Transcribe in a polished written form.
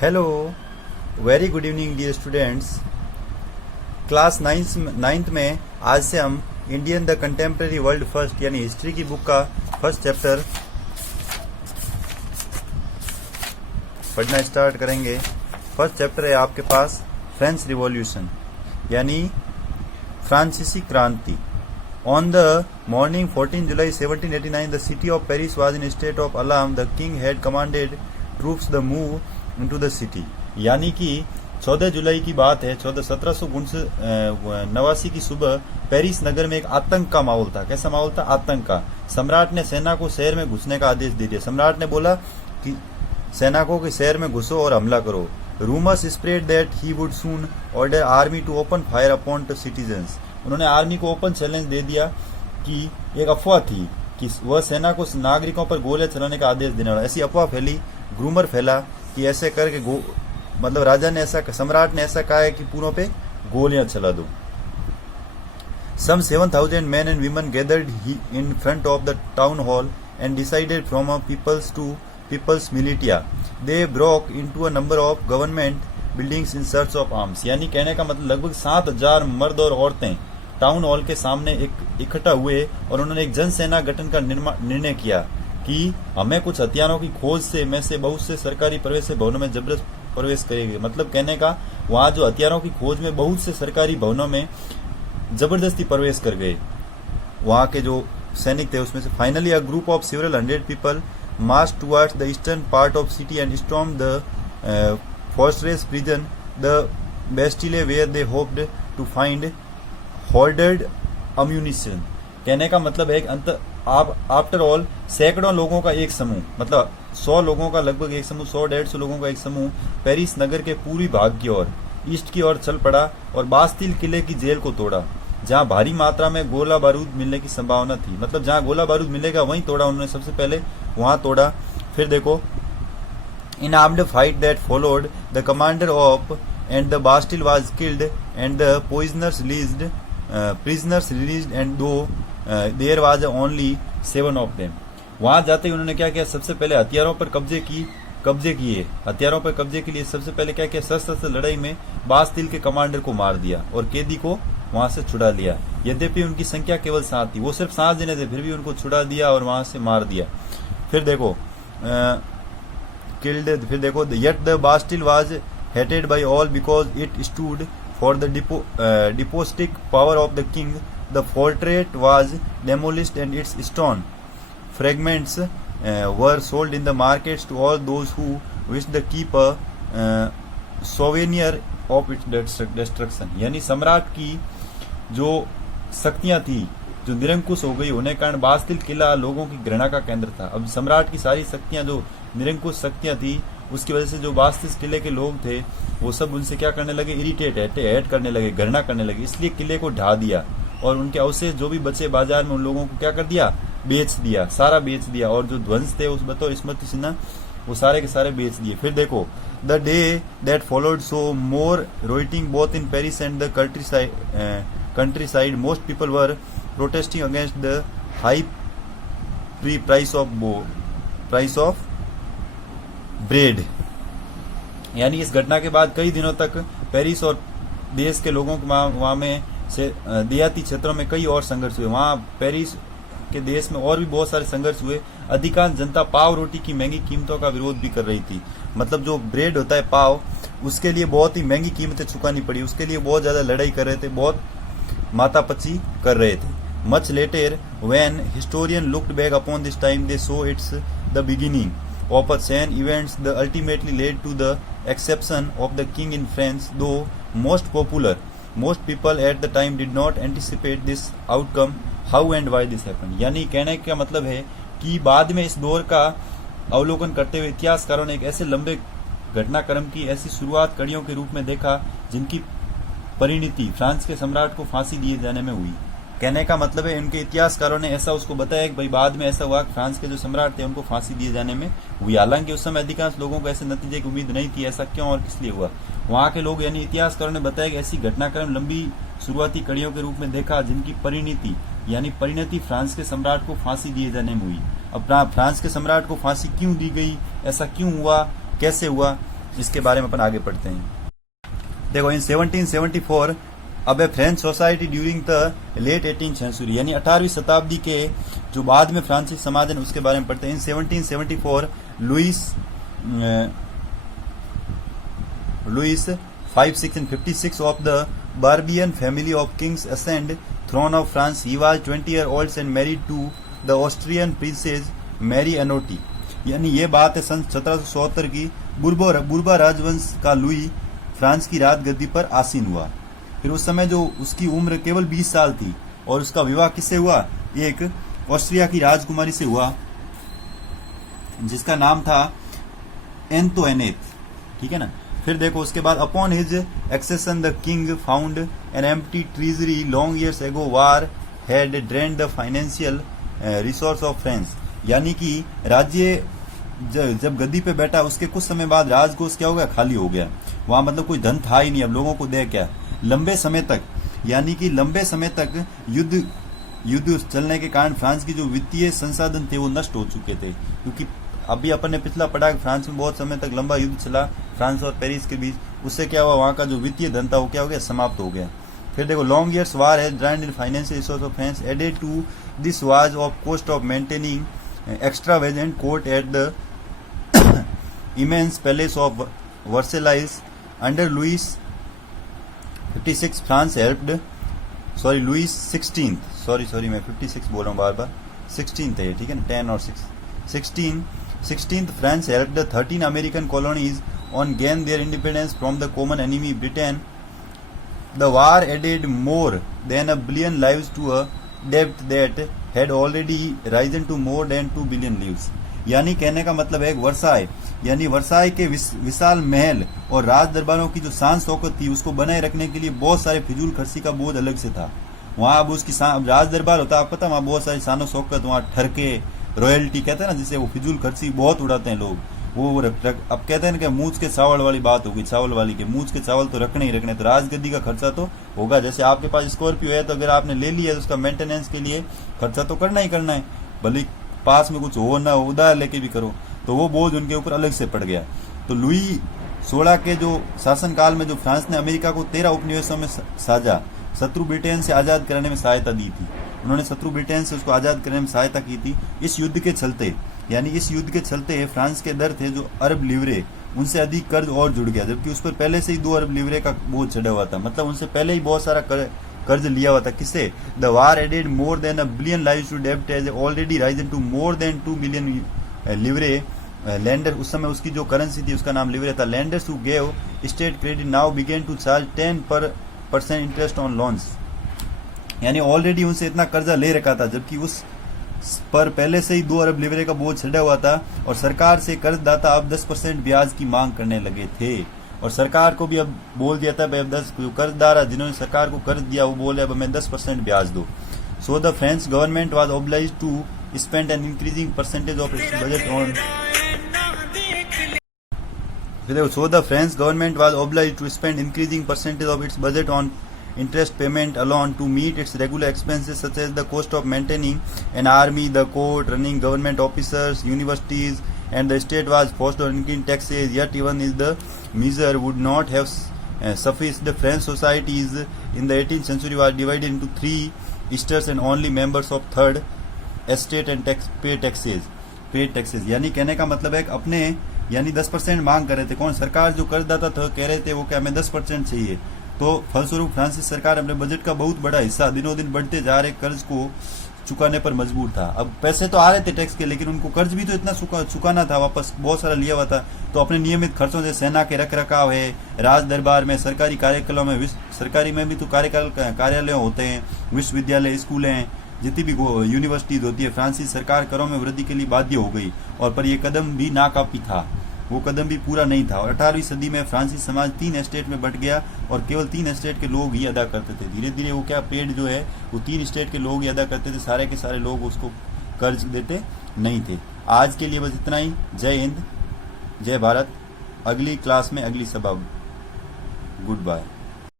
Hello, very good evening dear students. Class ninth में आज से हम Indian the contemporary world first यानी हिस्ट्री की बुक का फर्स्ट चैप्टर पढ़ना स्टार्ट करेंगे। फर्स्ट चैप्टर है आपके पास फ्रेंच रिवॉल्यूशन यानी फ्रांसीसी क्रांति। On the morning 14 July 1789, the city of Paris was in a state of alarm. The king had commanded troops to move into the city. यानी कि 14 जुलाई की बात है। 1789 की सुबह पेरिस नगर में एक आतंक का माहौल था। कैसा माहौल था? आतंक का। सम्राट ने सेना को शहर में घुसने का आदेश दे दिया। सम्राट ने बोला कि सेना को कि शहर में घुसो और हमला करो। Rumours spread that he would soon order army to open fire upon the citizens. उन्होंने आर्मी को ओपन चैलेंज दे दिया कि एक अफवाह थी कि वह सेना को नागरिकों पर गोलियां चलाने का आदेश देने वाला। ऐसी अफवाह फैली, ग्रूमर फैला कि ऐसे करके मतलब राजा ने ऐसा, सम्राट ने ऐसा कहा है कि पूरों पे गोलियां चला दो। Some 7,000 men and women gathered in front of the town hall and decided from a people's militia. They broke into a number of government buildings in search of arms. यानी कहने का मतलब लगभग 7,000 मर्द और औरतें टाउन हॉल के सामने इकट्ठा हुए और उन्होंने एक जनसेना गठन का निर्णय किया कि हमें कुछ हथियारों की खोज से में से बहुत से सरकारी प्रवेश भवनों में जबरदस्त प्रवेश करेंगे। मतलब कहने का वहां जो हथियारों की खोज में बहुत से सरकारी भवनों में जबरदस्ती प्रवेश कर गए वहां के जो सैनिक थे उसमें से। Finally a group of several hundred people marched towards the eastern part of city and stormed the fortress prison, the Bastille, where they hoped to find hoarded ammunition. कहने का मतलब है कि आफ्टर ऑल सैकड़ों लोगों का एक समूह, मतलब 100 लोगों का लगभग एक समूह, 100-150 लोगों का एक समूह पेरिस नगर के पूर्वी भाग की ओर ईस्ट की ओर चल पड़ा और बास्तिल किले की जेल को तोड़ा, जहां भारी मात्रा में गोला बारूद मिलने की संभावना थी। मतलब जहां गोला बारूद मिलेगा वहीं तोड़ा उन्होंने, सबसे पहले वहां तोड़ा। फिर देखो, in armed fight that followed, the commander of and the Bastille was killed and the prisoners released and though there was only 7 of them. वहां जाते ही उन्होंने क्या किया? सबसे पहले हथियारों पर कब्जे किए। हथियारों पर कब्जे के लिए सबसे पहले क्या किया? सशस्त्र लड़ाई में बास्तिल के कमांडर को मार दिया और कैदी को वहां से छुड़ा लिया। यद्यपि उनकी संख्या केवल 7 थी, वो सिर्फ 7 जने थे, फिर भी उनको छुड़ा दिया और वहां से मार दिया। फिर देखो killed. फिर देखो, yet the Bastille was hated by all because it stood for the despotic power of the king. The fortress was demolished and its stone fragments were sold in the markets to all those who wished to keep a souvenir of its destruction. यानी सम्राट की जो शक्तियां थी जो निरंकुश हो गई होने के कारण बास्तिल किला लोगों की घृणा का केंद्र था। अब सम्राट की सारी शक्तियां जो निरंकुश शक्तियां थी उसकी वजह से जो बास्तिल किले के लोग थे वो सब उनसे क्या करने लगे? हेट करने लगे, घृणा करने लगे। इसलिए किले को ढा दिया और उनके अवशेष जो भी बचे बाजार में उन लोगों को क्या कर दिया? बेच दिया, सारा बेच दिया। और जो ध्वंस थे उस बतौर स्मृति चिन्ह वो सारे के सारे बेच दिए। फिर देखो, the day that followed saw more rioting both in Paris and the countryside. Most people were protesting against the high price of bread. यानी इस घटना के बाद कई दिनों तक पेरिस और देश के लोगों को वहां में से देहाती क्षेत्रों में कई और संघर्ष हुए। वहां पेरिस के देश में और भी बहुत सारे संघर्ष हुए। अधिकांश जनता पाव रोटी की महंगी कीमतों का विरोध भी कर रही थी। मतलब जो ब्रेड होता है पाव, उसके लिए बहुत ही महंगी कीमतें चुकानी पड़ी, उसके लिए बहुत ज्यादा लड़ाई कर रहे थे, बहुत मातापची कर रहे थे। Much later, when historians looked back upon this time, they saw it's the beginning of a chain events that ultimately led to the accession of the king in France. Though most people at the time did not anticipate this outcome. How and why this happened? यानी कहने का मतलब है कि बाद में इस दौर का अवलोकन करते हुए इतिहासकारों ने एक ऐसे लंबे घटनाक्रम की ऐसी शुरुआत कड़ियों के रूप में देखा जिनकी परिणति फ्रांस के सम्राट को फांसी दिए जाने में हुई। कहने का मतलब है उनके इतिहासकारों ने ऐसा उसको बताया कि भाई बाद में ऐसा हुआ कि फ्रांस के जो सम्राट थे उनको फांसी दिए जाने में हुई। हालांकि उस समय अधिकांश लोगों को ऐसे नतीजे की उम्मीद नहीं थी। ऐसा क्यों और किस लिए हुआ? वहां के लोग यानी इतिहासकारों ने बताया कि ऐसी घटनाक्रम लंबी शुरुआती कड़ियों के रूप में देखा जिनकी परिणति फ्रांस के सम्राट को फांसी दिए जाने में हुई। अब फ्रांस के सम्राट को फांसी क्यों दी गई, ऐसा क्यों हुआ, कैसे हुआ? इसके बारे में अपन आगे पढ़ते हैं। देखो इन 1774 अब a French society during the late 18th century, यानी 18वीं शताब्दी के जो बाद में फ्रांसीसी समाज है उसके बारे में पढ़ते हैं। इन 1774 Louis 56 and 56 of the Bourbon family of kings ascend throne of France. He was 20 years old and married to the Austrian princess Mary Antoinette। यानी ये बात है सन 1774 की। बुर्बा राजवंश का लुई फ्रांस की राजगद्दी पर आसीन हुआ। फिर उस समय जो उसकी उम्र केवल 20 साल थी और उसका विवाह किससे हुआ? एक ऑस्ट्रिया की राजकुमारी से हुआ जिसका नाम था एंतोइनेट, ठीक है ना। फिर देखो उसके बाद upon his accession the king found an empty treasury long years ago war had drained the financial resource of France. यानी कि राज्य जब गद्दी पे बैठा उसके कुछ समय बाद राजकोष क्या हो गया? खाली हो गया। वहां मतलब कोई धन था ही नहीं, अब लोगों को दे क्या। लंबे समय तक, यानी कि लंबे समय तक युद्ध चलने के कारण फ्रांस की जो वित्तीय संसाधन थे वो नष्ट हो चुके थे। क्योंकि अभी अपन ने पिछला पढ़ा कि फ्रांस में बहुत समय तक लंबा युद्ध चला फ्रांस और पेरिस के बीच। उससे क्या हुआ? वहां का जो वित्तीय धन था वो क्या हो गया? समाप्त हो गया। फिर देखो long years war has drained in financial resource of France added to this was of cost of maintaining extravagant court at the immense palace of Versailles under Louis 56 France helped Louis 16th sorry मैं 56 बोल रहा हूँ बार बार, 16th है ये, ठीक है ना, 10 और 6 16th France helped the 13 American colonies on gain their independence from the common enemy Britain. The war added more than $1 billion lives to a debt that had already risen to more than 2 billion lives। यानी कहने का मतलब है Versailles, यानी Versailles के विशाल महल और राज दरबारों की जो शान शौकत थी उसको बनाए रखने के लिए बहुत सारे फिजूल खर्ची का बोझ अलग से था। वहां अब उसकी राज दरबार होता है, आप पता, वहां बहुत सारी शान शौकत, वहां ठरके रॉयल्टी कहते हैं ना, जिसे वो फिजूल खर्ची बहुत उड़ाते हैं लोग। वो अब कहते हैं ना कि मूंछ के चावल वाली बात होगी, चावल वाली के मूंछ के चावल तो रखने ही रखने, तो राजगद्दी का खर्चा तो होगा। जैसे आपके पास स्कॉर्पियो है तो अगर आपने ले लिया तो उसका मेंटेनेंस के लिए खर्चा तो करना ही करना है, भले पास में कुछ हो ना हो, उधार लेके भी करो, तो वो बोझ उनके ऊपर अलग से पड़ गया। तो लुई 16 के जो शासनकाल में जो फ्रांस ने अमेरिका को 13 उपनिवेशों में साझा शत्रु ब्रिटेन से आजाद करने में सहायता दी थी। उन्होंने शत्रु ब्रिटेन से उसको आजाद करने में सहायता की थी। इस युद्ध के चलते, यानी इस युद्ध के चलते फ्रांस के दर थे जो अरब लिवरे, उनसे अधिक कर्ज और जुड़ गया, जबकि उस पर पहले से ही 2 अरब लिवरे का बोझ चढ़ा हुआ था। मतलब उनसे पहले ही बहुत सारा कर्ज लिया हुआ था। किससे? The war added more than $1 billion livres to डेब्ट has already risen to more than 2 billion livres. लैंडर, उस समय उसकी जो करेंसी थी उसका नाम लिवरे था। Lenders who gave state credit now began to charge 10% interest on loans. यानी ऑलरेडी उनसे इतना कर्जा ले रखा था, जबकि उस पर पहले से ही 2 अरब लिवरे का बोझ चढ़ा हुआ था और सरकार से कर्जदाता अब 10% ब्याज की मांग करने लगे थे। और सरकार को भी अब बोल दिया था भाई अब 10 जो कर्जदार जिन्होंने सरकार को कर्ज दिया वो बोले अब हमें 10% ब्याज दो। So the French government was obliged to spend an increasing percentage of its budget on So the French government was obliged to spend increasing percentage of its budget on interest payment alone to meet its regular expenses such as the cost of maintaining an army, the court, running government officers, universities, and the state was forced to increase taxes. Yet even if the measure would not have sufficed, the French societies in the 18th century were divided into 3 estates and only members of third estate and paid taxes। यानी कहने का मतलब है कि अपने यानी 10% मांग कर रहे थे। कौन? सरकार। जो कर्जदाता था कह रहे थे वो क्या हमें 10% चाहिए। तो फलस्वरूप फ्रांसीसी सरकार अपने बजट का बहुत बड़ा हिस्सा दिनों दिन बढ़ते जा रहे कर्ज को चुकाने पर मजबूर था। अब पैसे तो आ रहे थे टैक्स के, लेकिन उनको कर्ज भी तो इतना चुकाना था, वापस बहुत सारा लिया हुआ था। तो अपने नियमित खर्चों से सेना के रख रखाव है, राज दरबार में, सरकारी कार्यक्रमों में, सरकारी में भी तो कार्यालय होते हैं, विश्वविद्यालय, स्कूल हैं, जितनी भी यूनिवर्सिटीज होती है, फ्रांसीसी सरकार करों में वृद्धि के लिए बाध्य हो गई। और पर यह कदम भी नाकाफी था, वो कदम भी पूरा नहीं था। और 18वीं सदी में फ्रांसीसी समाज 3 एस्टेट में बंट गया और केवल 3 एस्टेट के लोग ही अदा करते थे। धीरे धीरे वो क्या पेड जो है वो 3 एस्टेट के लोग ही अदा करते थे, सारे के सारे लोग उसको कर्ज देते नहीं थे। आज के लिए बस इतना ही। जय हिंद, जय भारत। अगली क्लास में अगली सभा। Good bye.